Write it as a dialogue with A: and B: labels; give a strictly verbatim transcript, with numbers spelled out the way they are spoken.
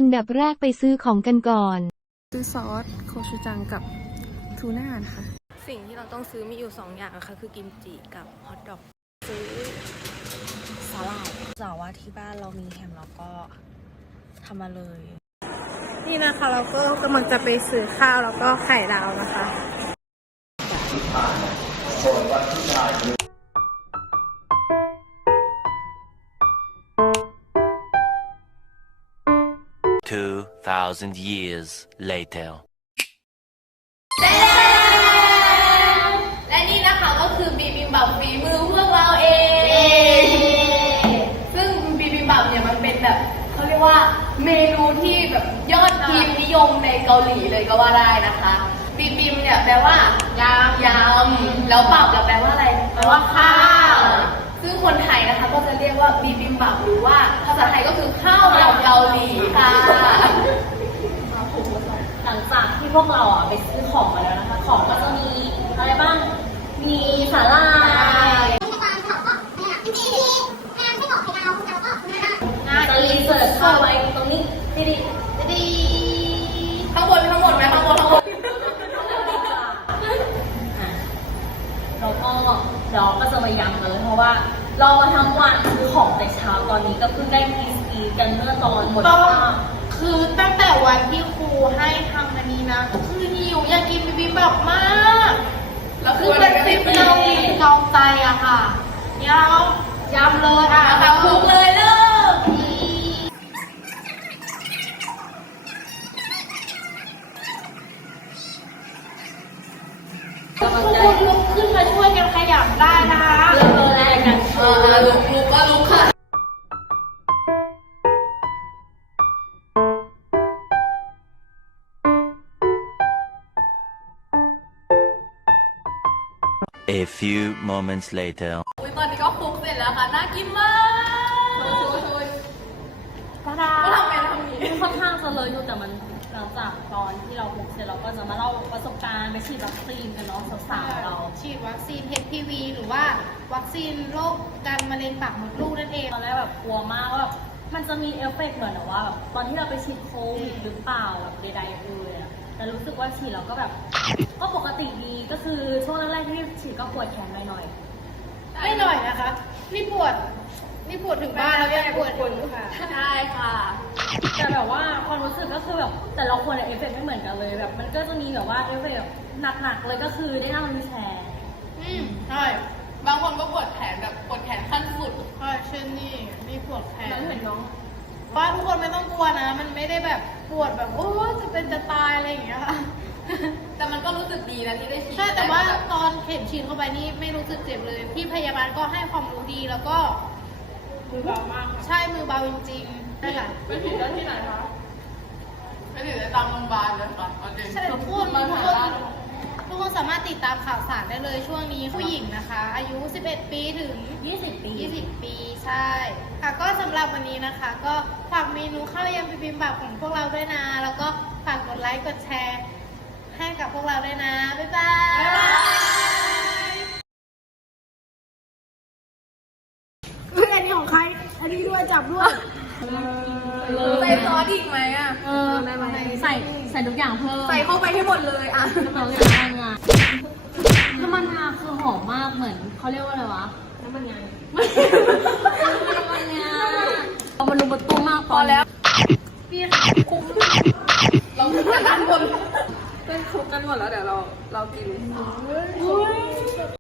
A: อันดับแรกไปซื้อของกันก่อน
B: ซื้อซอสโคชูจังกับทูน่าค่ะ
C: สิ่งที่เราต้องซื้อมีอยู่สองอย่างนะคะคือกิมจิกับฮอทดอกซื้อสาหร่ายสาวว่าที่บ้านเรามีแฮมแล้วก็ทำมาเลย
B: นี่นะคะเราก็กำลังจะไปซื้อข้าวแล้วก็ไข่ดาวนะคะ
D: Two thousand years later.
C: และนี่นะคะก็คือบีบิมบับฝีมือพวกเราเอง ซึ่งบีบิมบับเนี่ยมันเป็นแบบเขาเรียกว่าเมนูที่แบบยอดพิมพ์นิยมในเกาหลีเลยก็ว่าได้นะคะบีบิมเนี่ยแปลว่ายำยำแล้วบับแล้วแปลว่าอะไรแปลว่าข้าวซึ่งคนไทยนะคะก็จะเรียกว่าบีบิมบับหรือว่าภาษาไทยก็คือข้าวแบบเกาหลีค่ะ
E: หลังจากที่พวกเราอ่ะไปซื้อของมาแล้วนะคะของก็จะมีอะไรบ้างมีสาหร่ายจะรีเสิร์ชเข้าไว้ตรงนี้ดีดีดี
C: ข้างบนข้างบนไหมข้างบนข้างบน
E: แล้วก็เราก็จะมาย้ำเลยเพราะว่าเรามาทั้งวันคือของแต่เช้าตอนนี้ก็เพิ่งได้กินกีกันเมื่อตอนหมด
B: คือตั้งแต่วันที่ครูให้ทำอันนี้นะคือหิวอยากกินบิบิมบับมากแล้วคือเป็นสิบเราจองใจอะค่ะเดี๋ยวยำเลยอ่ะ
C: แบบคลุกเลยเลิก
B: ทุกคนลุกขึ้นมาช่วยกันขยับได้นะคะ
E: เริ่มตัวแรกกัน
C: เออลุกลุกก็ลุกค่ะ
D: A few moments later.
C: อุ้ยตอนนี้ก็คลุกเสร็จแล้วค่ะน่ากินมาก
E: ก็ได้
C: ก็ทำไงทำนี้
E: ค่อนข้างจะเลยอยู่แต่มันหลังจากตอนที่เราคุกเสร็จเราก็จะมาเล่าประสบการณ์ไปฉีดวัคซีนกันเนาะสาวๆเรา
B: ฉีดวัคซีน เอช พี วี หรือว่าวัคซีนโรคการมะเร็งปากมดลูกนั่นเอง
E: ตอนแรกแบบกลัวมากว่ามันจะมีเอฟเฟกต์เหมือนว่าแบบตอนที่เราไปฉีดโควิดหรือเปล่าแบบใดๆเลยอะแต่รู้สึกว่าฉีดเราก็แบบก็ปกติดีก็คือช่วงแรกๆที่ฉีดก็ปวดแขนหน่อย
B: ๆไม่หน่อยนะคะนี่ปวดนี่ปวดถึงบ้านแล้วยังปวดอยู่ค่ะ
C: ใช่ค่ะ
E: แต่แบบว่าความรู้สึกก็คือแบบแต่ละคนเอฟเฟกต์ไม่เหมือนกันเลยแบบมันก็จะมีแบบว่าเอฟเฟกต์แบบหนักๆเลยก็คือได้นั่งวีลแชร์
B: อืมใช่
C: บางคนก็ปวดแขนแบบปวดแขนขั้นสุด
B: ใช่เช่นนี่นี่ปวดแขน
E: เหมือนน้อง
B: ป้าทุกคนไม่ต้องกลัวนะมันไม่ได้แบบปวดแบบโอ้จะเป็นจะตายอะไรอย่างเงี้ยค่ะ
C: แต่มันก็รู้สึกดีนะที่ได้ฉีด
B: ใช่แต่ว่าตอนเข็มฉีดเข้าไปนี่ไม่รู้สึกเจ็บเลยพี่พยาบาลก็ให้ความรู้ดีแล้วก็
C: มือเบามาก
B: ใช่มือเบาจริงๆนั่นแหละ
C: ไม่ฉีดได้ที่ไหนคะไม่ฉีดได้ตามโรงพยาบาลเลยค่ะ
B: ใช่ทุกคนทุกคนทุกคนสามารถติดตามข่าวสารได้เลยช่วงนี้ผู้หญิงนะคะอายุสิบเอ็ดปีถึง
E: ยี่สิบปี
B: ยี่สิบปีใช่ค่ะก็สำหรับวันนี้นะคะก็ฝากเมนูข้าวยำบิบิมบับของพวกเราด้วยนะแล้วก็ฝากกดไลค์กดแชร์ให้กับพวกเราด้วยนะบ๊ายบายเฮ้ยอันนี้ของใครอันนี้ด้วยจับด้วย
C: ใส่ซอสอีกไหมอ่ะ
E: เออใส่ใส่ทุกอย่างเพิ่ม
C: ใส่เข้าไปให้หมดเลยอ่ะ
E: น้ำมันงาน้ำมันงาคือหอมมากเหมือนเขาเรียกว่าอะไรวะ
C: น้ำมันงา
E: น้ำมันงาเอามันลงบนตู้มาก
C: พอแล้ว
B: พี่คุก
C: เราคุกกันด้านบน
B: เป็นคุกกันหมดแล้วเดี๋ยวเราเรากิน